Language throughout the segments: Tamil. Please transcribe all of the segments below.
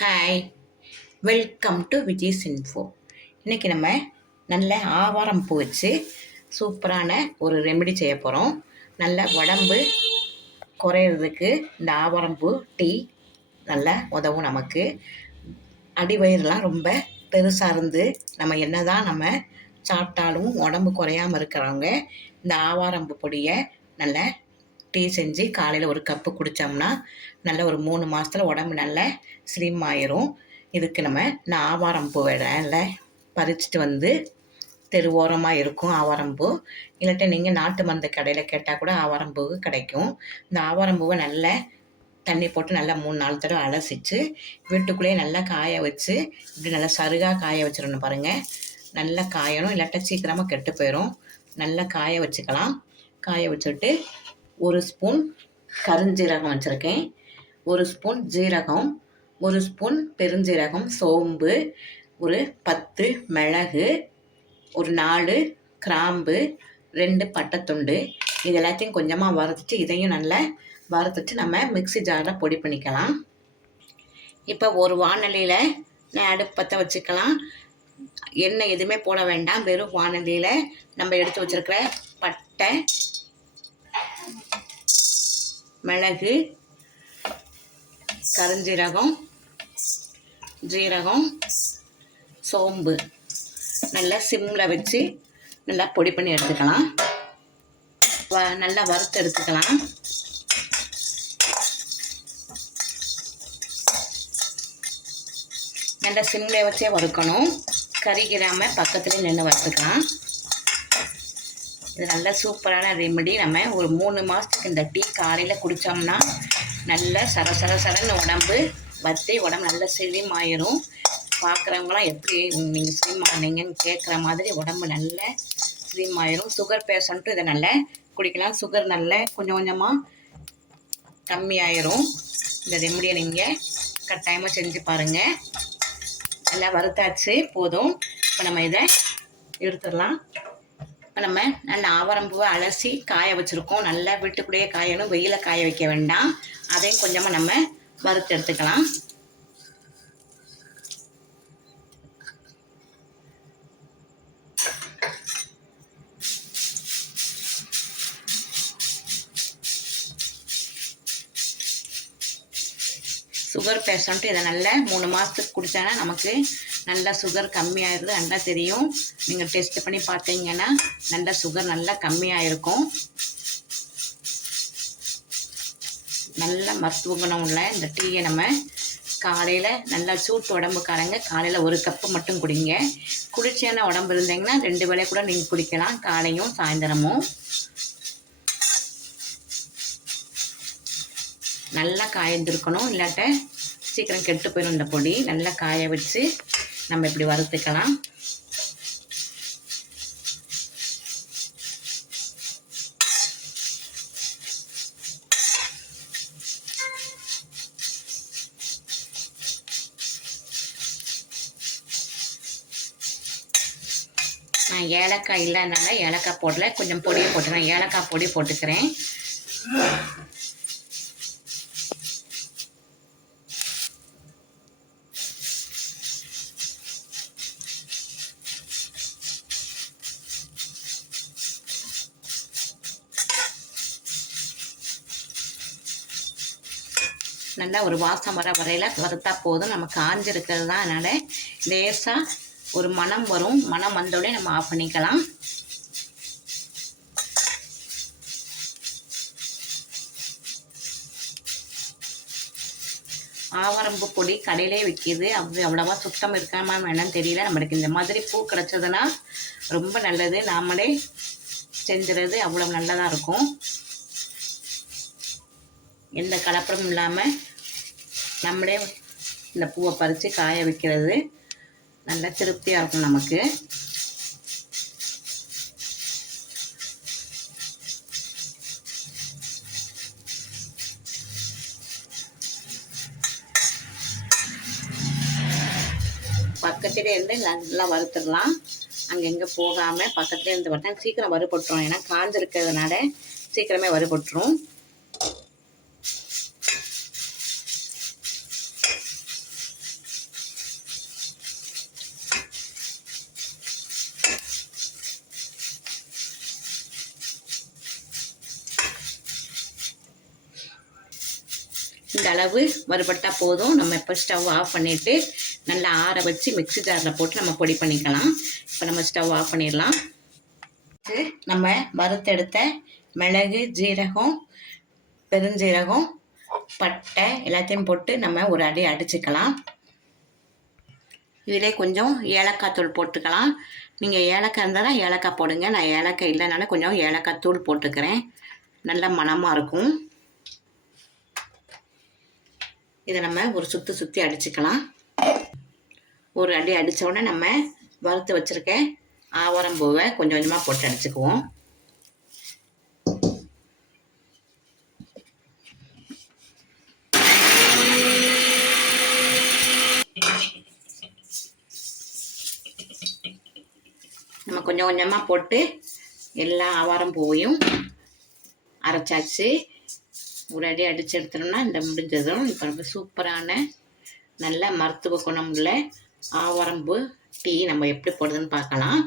Hi, welcome to Vijay's info. இன்றைக்கி நம்ம நல்ல ஆவாரம் பூ வச்சு சூப்பரான ஒரு ரெமெடி செய்ய போகிறோம். நல்ல உடம்பு குறையிறதுக்கு இந்த ஆவாரம் பூ டீ நல்லா உதவும். நமக்கு அடிவயிறுலாம் ரொம்ப பெருசாக இருந்து நம்ம என்ன தான் நம்ம சாப்பிட்டாலும் உடம்பு குறையாமல் இருக்கிறவங்க இந்த ஆவாரம்பூ பொடியை நல்ல டீ செஞ்சு காலையில் ஒரு கப்பு குடித்தோம்னா நல்ல ஒரு 3 மாதத்தில் உடம்பு நல்ல ஸ்லிம் ஆயிரும். இதுக்கு நான் ஆவாரம்பூ இல்லை பறிச்சுட்டு வந்து தெரு ஓரமாக இருக்கும் ஆவாரம்பூ. இல்லாட்ட நீங்கள் நாட்டு மருந்து கடையில் கேட்டால் கூட ஆவாரம்பூ கிடைக்கும். இந்த ஆவாரம்பூவை நல்லா தண்ணி போட்டு நல்லா 3-4 தடவை அலசிச்சு வீட்டுக்குள்ளேயே நல்லா காய வச்சு இப்படி நல்லா சருகாக காய வச்சிடணும். பாருங்கள், நல்லா காயணும், இல்லாட்ட சீக்கிரமாக கெட்டு போயிடும். நல்லா காய வச்சுக்கலாம். காய வச்சுட்டு 1 ஸ்பூன் கருஞ்சீரகம் வச்சுருக்கேன், 1 ஸ்பூன் ஜீரகம், 1 ஸ்பூன் பெருஞ்சீரகம், சோம்பு, ஒரு 10 மிளகு, ஒரு 4 கிராம்பு, 2 பட்டைத்துண்டு. இது எல்லாத்தையும் கொஞ்சமாக வறுத்துட்டு இதையும் நல்லா வறுத்துட்டு நம்ம மிக்ஸி ஜாரில் பொடி பண்ணிக்கலாம். இப்போ ஒரு வாணலியில் நான் அடுப்பு பற்ற வச்சுக்கலாம். எண்ணெய் எதுவுமே போட வேண்டாம். வெறும் வாணலியில் நம்ம எடுத்து வச்சுருக்கிற பட்டை, மிளகு, கருஞ்சீரகம், ஜீரகம், சோம்பு நல்லா சிம்மில் வச்சு நல்லா பொடி பண்ணி எடுத்துக்கலாம். நல்லா வறுத்து எடுத்துக்கலாம். நல்லா சிம்மில் வச்சே வறுக்கணும், கறிக்கிறாமல் பக்கத்துலேயே நின்று வறுத்துக்கலாம். இது நல்ல சூப்பரான ரெமெடி. நம்ம ஒரு 3 மாதத்துக்கு இந்த டீ காலையில் குடித்தோம்னா நல்ல சரன்னு உடம்பு வத்தி உடம்பு நல்ல ஸ்லிம் ஆயிரும். பார்க்குறவங்களாம் எப்படி நீங்கள் ஸ்லிம் ஆனீங்கன்னு கேட்குற மாதிரி உடம்பு நல்ல ஸ்லிம் ஆயிரும். சுகர் பேஷண்ட்டும் இதை நல்லா குடிக்கலாம். சுகர் நல்ல கொஞ்சம் கொஞ்சமாக கம்மியாயிரும். இந்த ரெமெடியை நீங்கள் கட்டாயமாக செஞ்சு பாருங்கள். நல்லா வறுத்தாச்சு, போதும். இப்போ நம்ம இதை எடுத்துடலாம். இப்போ நம்ம நல்ல ஆவாரம்பூவை அலசி காய வச்சுருக்கோம். நல்லா வீட்டுக்குள்ளேயே காயணும், வெயில காய வைக்க வேண்டாம். அதையும் கொஞ்சமாக நம்ம வறுத்து எடுத்துக்கலாம். சுகர் பேஷண்ட்டு இதை நல்லா 3 மாதத்துக்கு குடித்தானா நமக்கு நல்லா சுகர் கம்மியாகிடுது. நல்லா தெரியும். நீங்கள் டெஸ்ட் பண்ணி பார்த்தீங்கன்னா நல்லா சுகர் நல்லா கம்மியாக இருக்கும். நல்ல மருத்துவ குணம் உள்ள இந்த டீயை நம்ம காலையில் நல்லா சூட்டு உடம்புக்காரங்க காலையில் 1 கப்பு மட்டும் குடிங்க. குளிர்ச்சியான உடம்பு இருந்தீங்கன்னா 2 வேளை கூட நீங்கள் குடிக்கலாம், காலையும் சாயந்தரமும். நல்லா காய்ந்திருக்கணும், இல்லாட்ட சீக்கிரம் கெட்டு போயிடும். இந்த பொடி நல்லா காய வச்சு நம்ம இப்படி வறுத்துக்கலாம். நான் ஏலக்காய் இல்லைனால ஏலக்காய் போடல, கொஞ்சம் பொடியை போட்டுக்கிறேன். ஏலக்காய் பொடி போட்டுக்கிறேன். நல்லா ஒரு வாசம் வர வரையில் வறுத்தா போதும். நம்ம காஞ்சிருக்கிறது தான், அதனால் லேசாக ஒரு மணம் வரும். மணம் வந்தோடனே நம்ம ஆஃப் பண்ணிக்கலாம். ஆவாரம்பூ பொடி கடையிலே விற்கிது. அவ்வளோவா சுத்தம் இருக்காம என்னன்னு தெரியல. நம்மளுக்கு இந்த மாதிரி பூ கிடச்சதுன்னா ரொம்ப நல்லது. நாமளே செஞ்சுறது அவ்வளோ நல்லதாக இருக்கும். எந்த கலப்படமும் இல்லாமல் நம்மளே இந்த பூவை பறித்து காய வைக்கிறது நல்ல திருப்தியாக இருக்கும் நமக்கு. பக்கத்திலே இருந்து நல்லா வறுத்துடலாம். அங்கங்கே போகாமல் பக்கத்துலேயே இருந்து வறுத்தா சீக்கிரம் வறுபட்டுரும். ஏன்னா காஞ்சிருக்கிறதுனால சீக்கிரமே வறுபட்டுரும். அளவு வறுபட்டால் போதும். நம்ம இப்போ ஸ்டவ் ஆஃப் பண்ணிவிட்டு நல்லா ஆற வச்சு மிக்ஸி ஜாரில் போட்டு நம்ம பொடி பண்ணிக்கலாம். இப்போ நம்ம ஸ்டவ் ஆஃப் பண்ணிடலாம். நம்ம வறுத்தெடுத்த மிளகு, ஜீரகம், பெருஞ்சீரகம், பட்டை எல்லாத்தையும் போட்டு நம்ம ஒரு அடி அடிச்சுக்கலாம். இதிலே கொஞ்சம் ஏலக்காய் தூள் போட்டுக்கலாம். நீங்கள் ஏலக்காய் இருந்தாலும் ஏலக்காய் போடுங்க. நான் ஏலக்காய் இல்லைனால கொஞ்சம் ஏலக்காய் தூள் போட்டுக்கிறேன். நல்ல மணமாக இருக்கும். இதை நம்ம ஒரு சுற்றி அடிச்சுக்கலாம். ஒரு அடி அடித்த உடனே நம்ம வறுத்து வச்சுருக்க ஆவாரம்பூவை கொஞ்சம் கொஞ்சமாக போட்டு அடிச்சுக்குவோம். நம்ம கொஞ்சம் கொஞ்சமாக போட்டு எல்லா ஆவாரம்பூவையும் அரைச்சாச்சு. ஒரு அடி அடித்து எடுத்தோம்னா இந்த முடிஞ்சதும். இப்போ நம்ம சூப்பரான நல்ல மருத்துவ குணம் உள்ள ஆவாரம்பூ டீ நம்ம எப்படி போடுறதுன்னு பார்க்கலாம்.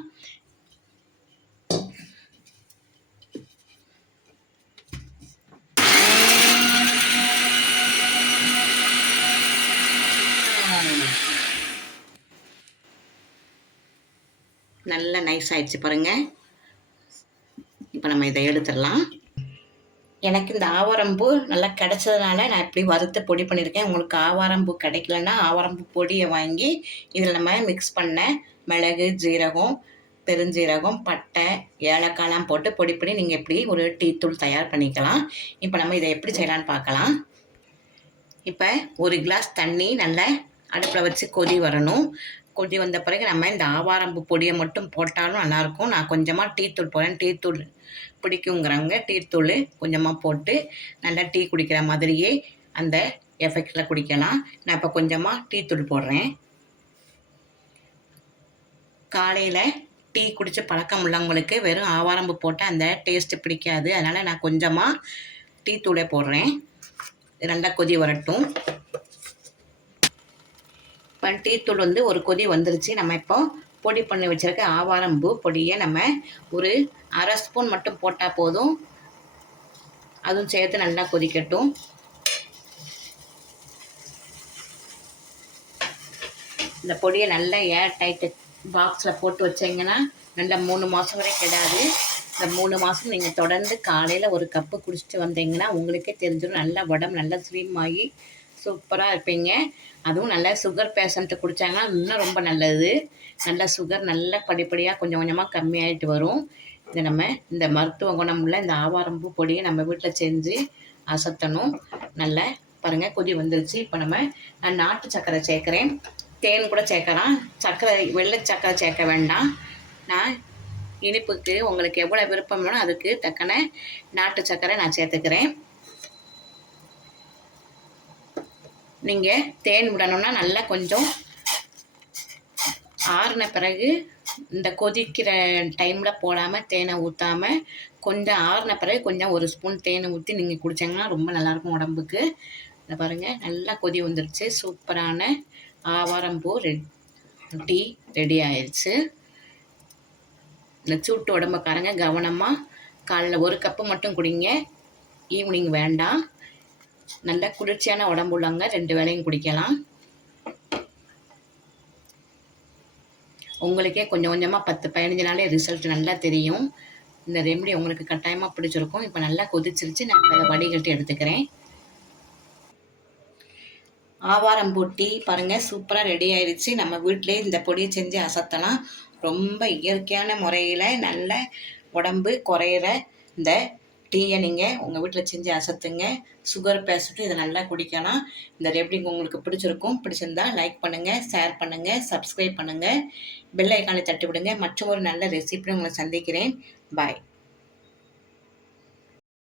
நல்லா நைஸ் ஆயிடுச்சு பாருங்கள். இப்போ நம்ம இதை எடுத்துடலாம். எனக்கு இந்த ஆவாரம்பூ நல்லா கிடச்சதுனால நான் இப்படி வறுத்து பொடி பண்ணியிருக்கேன். உங்களுக்கு ஆவாரம்பூ கிடைக்கலன்னா ஆவாரம்பூ பொடியை வாங்கி இதில் நம்ம மிக்ஸ் பண்ண மிளகு, ஜீரகம், பெருஞ்சீரகம், பட்டை, ஏலக்காய்லாம் போட்டு பொடி பண்ணி நீங்கள் எப்படி ஒரு டீ தூள் தயார் பண்ணிக்கலாம். இப்போ நம்ம இதை எப்படி செய்யலான்னு பார்க்கலாம். இப்போ ஒரு கிளாஸ் தண்ணி நல்லா அடுப்பில் வச்சு கொதி வரணும். கொதி வந்த பிறகு நம்ம இந்த ஆவாரம்பூ பொடியை மட்டும் போட்டாலும் நல்லாயிருக்கும். நான் கொஞ்சமாக டீ தூள் போடுறேன். டீ தூள் பிடிக்குங்கிறவங்க டீ தூள் கொஞ்சமாக போட்டு நல்லா டீ குடிக்கிற மாதிரியே அந்த எஃபெக்டில் குடிக்கலாம். நான் இப்போ கொஞ்சமாக டீ தூள் போடுறேன். காலையில் டீ குடித்த பழக்கம் உள்ளவங்களுக்கு வெறும் ஆவாரம்பூ போட்டால் அந்த டேஸ்ட்டு பிடிக்காது. அதனால் நான் கொஞ்சமாக டீ தூளே போடுறேன். நல்லா கொதி வரட்டும். இப்போ டீ தூள் ஒரு கொதி வந்துருச்சு. நம்ம இப்போ பொடி பண்ணி வச்சுருக்க ஆவாரம்பூ பொடியை நம்ம ஒரு அரை ஸ்பூன் மட்டும் போட்டால் போதும். அதுவும் சேர்த்து நல்லா கொதிக்கட்டும். இந்த பொடியை நல்லா ஏர் டைட்டு பாக்ஸில் போட்டு வச்சிங்கன்னா நல்லா 3 மாதம் வரை கெடாது. இந்த 3 மாதம் நீங்கள் தொடர்ந்து காலையில் ஒரு கப்பு குடிச்சிட்டு வந்தீங்கன்னா உங்களுக்கே தெரிஞ்சிடும். நல்லா உடம்பு நல்லா ஸ்லிம் ஆகி சூப்பராக இருப்பீங்க. அதுவும் நல்லா சுகர் பேஷண்ட்டு குடித்தாங்கன்னா இன்னும் ரொம்ப நல்லது. நல்லா சுகர் நல்லா படிப்படியாக கொஞ்சம் கொஞ்சமாக கம்மியாகிட்டு வரும். இதை நம்ம இந்த மருத்துவ குணம் உள்ள இந்த ஆவாரம்பூ பொடியை நம்ம வீட்டில் செஞ்சு அசத்தணும். நல்லா பாருங்கள் கொதி வந்துருச்சு. இப்போ நான் நாட்டு சர்க்கரை சேர்க்குறேன். தேன் கூட சேர்க்கலாம். சர்க்கரை வெள்ளை சர்க்கரை சேர்க்க வேண்டாம். நான் இனிப்புக்கு உங்களுக்கு எவ்வளோ விருப்பம் வேணும் அதுக்கு தக்கன நாட்டு சர்க்கரை நான் சேர்த்துக்கிறேன். நீங்கள் தேன் விடணும்னா நல்லா கொஞ்சம் ஆறின பிறகு இந்த கொதிக்கிற டைமில் போடாமல் தேனை ஊற்றாமல் கொஞ்சம் ஆறின பிறகு கொஞ்சம் ஒரு ஸ்பூன் தேனை ஊற்றி நீங்கள் குடிச்சிங்கன்னா ரொம்ப நல்லாயிருக்கும் உடம்புக்கு. இதை பாருங்கள் நல்லா கொதி வந்துருச்சு. சூப்பரான ஆவாரம்பூ டீ ரெடி ஆயிடுச்சு. இந்த சூட்டு உடம்புக்காரங்க கவனமாக காலைல ஒரு கப்பு மட்டும் குடிங்க. ஈவினிங் வேண்டாம். நல்ல குளிர்ச்சியான உடம்பு உள்ளவங்க 2 வேளையும் குடிக்கலாம். உங்களுக்கே கொஞ்சம் கொஞ்சமாக 10-15 நாளே ரிசல்ட் நல்லா தெரியும். இந்த ரெமெடி உங்களுக்கு கட்டாயமாக பிடிச்சிருக்கும். இப்போ நல்லா கொதிச்சிருச்சு. நான் அதை வடிகட்டி எடுத்துக்கிறேன். ஆவாரம்பூ டீ பாருங்கள் சூப்பராக ரெடி ஆயிடுச்சு. நம்ம வீட்டிலே இந்த பொடியை செஞ்சு அசத்தலாம். ரொம்ப இயற்கையான முறையில் நல்ல உடம்பு குறையிற இந்த டீயை நீங்கள் உங்கள் வீட்டில் செஞ்சு அசத்துங்க. சுகர் பேஷண்ட்டும் இதை நல்லா குடிக்கலாம். இந்த ரெமெடி உங்களுக்கு பிடிச்சிருக்கும். பிடிச்சிருந்தா லைக் பண்ணுங்கள், ஷேர் பண்ணுங்கள், சப்ஸ்கிரைப் பண்ணுங்கள், பெல் ஐக்கானை தட்டி விடுங்க. மற்றும் ஒரு நல்ல ரெசிபியை உங்களை சந்திக்கிறேன். பாய்.